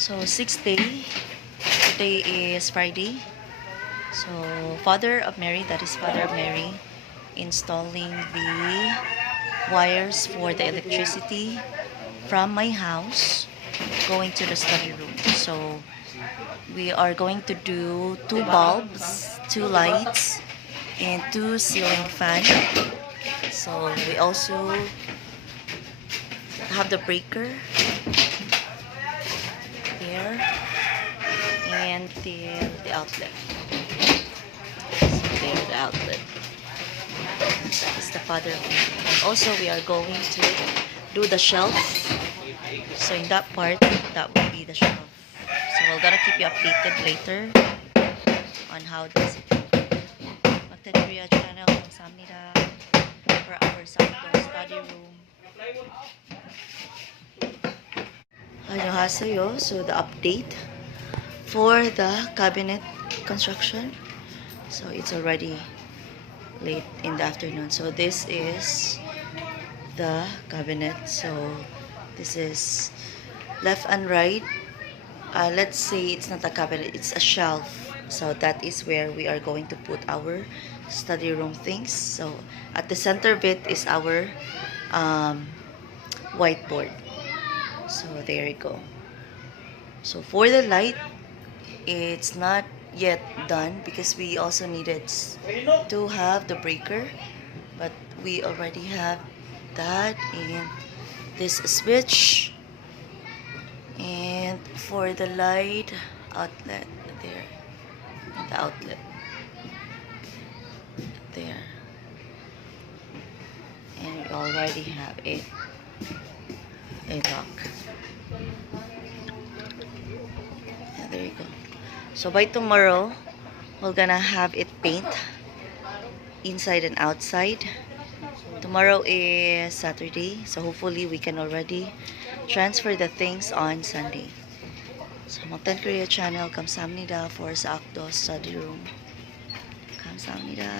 So, sixth day. Today is Friday. So, Father of Mary, that is Father of Mary, installing the wires for the electricity from my house going to the study room. So, we are going to do 2 bulbs, 2 lights, and 2 ceiling fan. So, we also have the breaker there and the outlet. So, there's the outlet. That is the Father of Mary. And also, we are going to do the shelf. So, in that part, that will be the shelf. So, we're gonna keep you updated later on how this Magtan Korea channel 감사합니다 for our Sakto study room. 안녕하세요. So, the update for the cabinet construction. So, it's already late in the afternoon. So, this is the cabinet. So, this is left and right. Let's say it's not a cabinet, it's a shelf. So, that is where we are going to put our study room things. So, at the center bit is our whiteboard. So, there you go. So, for the light, it's not yet done because we also needed to have the breaker, but we already have that and this switch. And for the light outlet there, the outlet there, and we already have a lock. Yeah, there you go. So by tomorrow, we're gonna have it paint inside and outside. Tomorrow is Saturday, so hopefully we can already transfer the things on Sunday. So Magtan Korea channel, 감사합니다 for sa Akdo study room. 감사합니다.